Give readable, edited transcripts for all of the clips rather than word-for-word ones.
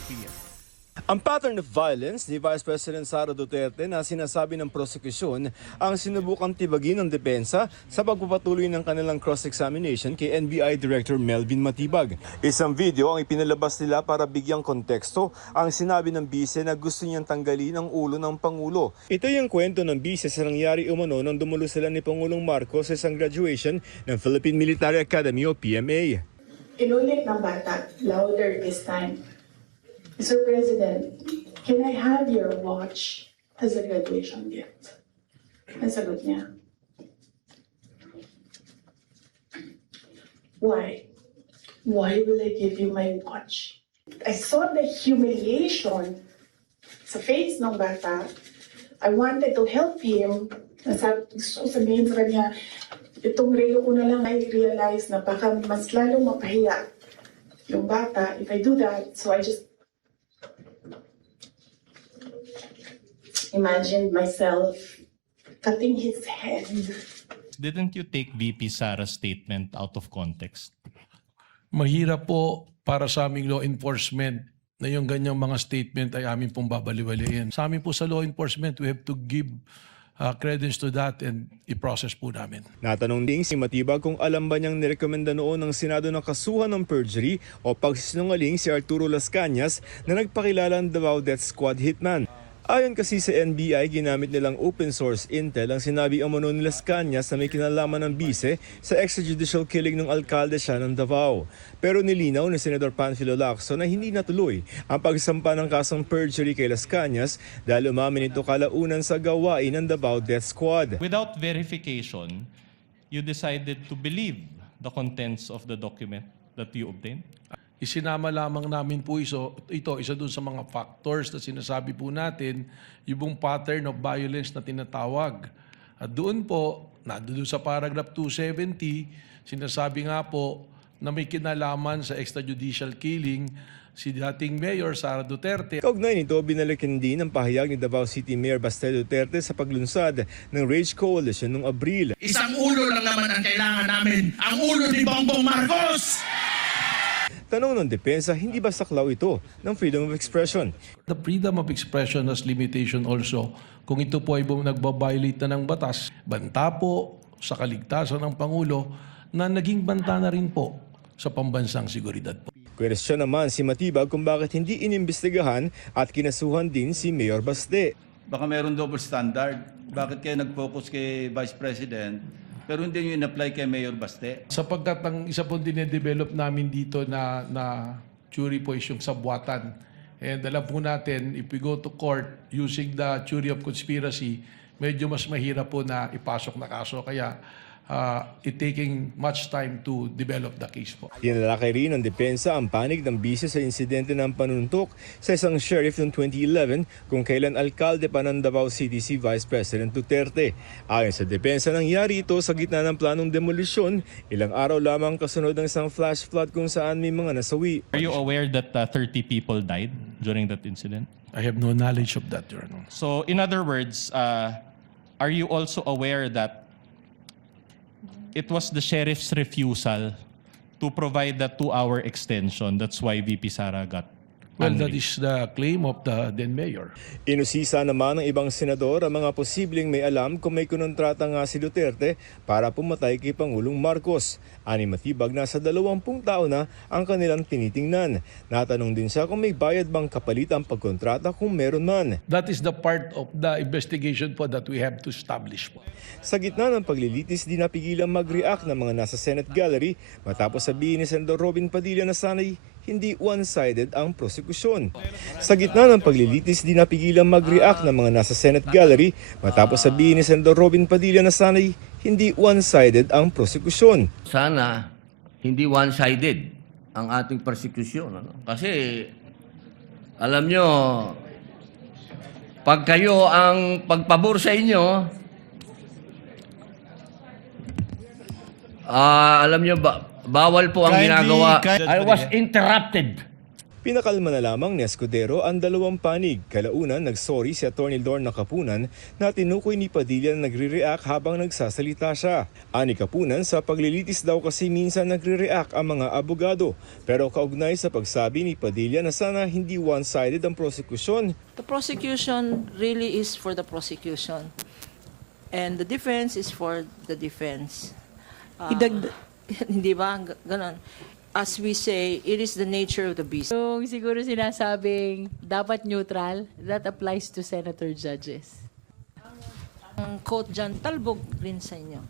opinion. Ang pattern of violence ni Vice President Sara Duterte na sinasabi ng prosekusyon ang sinubukang tibagin ng depensa sa pagpapatuloy ng kanilang cross-examination kay NBI Director Melvin Matibag. Isang video ang ipinalabas nila para bigyang konteksto ang sinabi ng bise na gusto niyang tanggalin ang ulo ng Pangulo. Ito yung kwento ng bise sa nangyari umano nang dumulo sila ni Pangulong Marcos sa isang graduation ng Philippine Military Academy o PMA. Inulit ng bata, louder this time. Mr. President, can I have your watch as a graduation gift? Nasagot niya. Why? Why will I give you my watch? I saw the humiliation sa face ng bata. I wanted to help him. Gusto ko sabihin sa kanya, itong relo ko na lang ay realize na baka mas lalong mapahiya yung bata if I do that. So I just imagined myself cutting his head. Didn't you take VP Sara's statement out of context? Mahirap po para sa aming law enforcement na yung ganyang mga statement ay amin pong babaliwalain. Sa amin po sa law enforcement, we have to give credence to that and i-process po namin. Natanong din si Matibag kung alam ba niyang nirekomenda noon ng Senado ng kasuhan ng perjury o pagsisinungaling si Arturo Las Cañas na nagpakilala ng Davao Death Squad hitman. Ayon kasi sa NBI, ginamit nilang open source intel ang sinabi umano ni Las Cañas na may kinalaman ng bise sa extrajudicial killing ng alkalde siya ng Davao. Pero nilinaw ni Senador Panfilo Lacson na hindi natuloy ang pagsampa ng kasong perjury kay Las Cañas dahil umamin ito kalaunan sa gawain ng Davao Death Squad. Without verification, you decided to believe the contents of the document that you obtained? Isinama lamang namin po ito, isa doon sa mga factors na sinasabi po natin, yung pattern of violence na tinatawag. At doon po, doon sa paragraph 270, sinasabi nga po na may kinalaman sa extrajudicial killing si dating Mayor Sara Duterte. Kaugnay nito, binalikin din ang pahayag ni Davao City Mayor Baste Duterte sa paglunsad ng Rage Coalition noong Abril. Isang ulo lang naman ang kailangan namin, ang ulo ni Bongbong Marcos! Tanong ng depensa, hindi ba saklaw ito ng freedom of expression? The freedom of expression has limitation also. Kung ito po ay nagbabiolate na ng batas, banta po sa kaligtasan ng Pangulo na naging banta na rin po sa pambansang seguridad po. Kwestiyon naman si Matibag kung bakit hindi inimbestigahan at kinasuhan din si Mayor Baste. Baka mayroon double standard. Bakit kayo nag-focus kay Vice President pero hindi nyo in-apply kay Mayor Baste? Sapagkat ang isa po dinedevelop namin dito na theory po is yung sabwatan. And alam po natin, if we go to court using the theory of conspiracy, medyo mas mahirap po na ipasok na kaso. Kaya it taking much time to develop the case po. Tinalakay rin ng depensa ang panig ng bise sa insidente ng panuntok sa isang sheriff noong 2011 kung kailan alkalde pa ng Davao City si Vice President Duterte. Ayon sa depensa, nangyari ito sa gitna ng planong demolisyon, ilang araw lamang kasunod ng isang flash flood kung saan may mga nasawi. Are you aware that 30 people died during that incident? I have no knowledge of that, Your Honor. So in other words, are you also aware that it was the sheriff's refusal to provide the 2-hour extension? That's why VP Sara got Well, angry. that is the claim of the then mayor. Inusisa naman ng ibang senador ang mga posibleng may alam kung may konontrata nga si Duterte para pumatay kay Pangulong Marcos. Ani Matibag, nasa 20 tao na ang kanilang tinitingnan. Natanong din siya kung may bayad bang kapalit ang pagkontrata kung meron man. That is the part of the investigation po that we have to establish po. Sa gitna ng paglilitis, di napigilang mag-react ng mga nasa Senate Gallery matapos sabihin ni Senador Robin Padilla na sana'y hindi one-sided ang prosekusyon. Sa gitna ng paglilitis, di napigilang mag-react ng mga nasa Senate Gallery matapos sabihin ni Senador Robin Padilla na sana'y hindi one-sided ang prosekusyon. Sana hindi one-sided ang ating persecution. Ano? Kasi alam nyo, pag kayo ang pagpabor sa inyo, alam nyo ba, bawal po ang ginagawa. I was interrupted. Pinakalma na lamang ni Escudero ang dalawang panig. Kalaunan, nagsorry si Atty. Lorna Kapunan na tinukoy ni Padilla na nagre-react habang nagsasalita siya. Ani Kapunan, sa paglilitis daw kasi minsan nagre-react ang mga abogado. Pero kaugnay sa pagsabi ni Padilla na sana hindi one-sided ang prosekusyon. The prosecution really is for the prosecution. And the defense is for the defense. Hindi ba? Ganon. As we say, it is the nature of the beast. Yung siguro sinasabing dapat neutral, that applies to senator judges. Ang quote dyan, talbog rin sa inyo.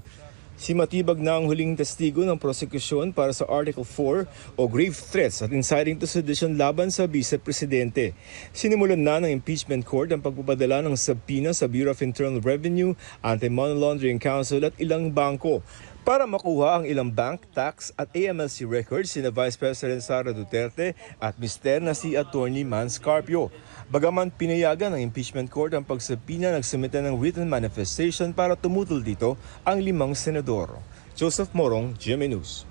Si Matibag na ang huling testigo ng prosekusyon para sa Article 4 o grave threats at inciting to sedition laban sa Vice-Presidente. Sinimulan na ng impeachment court ang pagpapadala ng subpoena sa Bureau of Internal Revenue, Anti-Money Laundering Council at ilang bangko para makuha ang ilang bank, tax at AMLC records sina Vice President Sara Duterte at mister na si Atty. Mans Carpio. Bagaman pinayagan ng impeachment court ang pagsubpoena, nagsumite ng written manifestation para tumutol dito ang 5 senador. Joseph Morong, GMA News.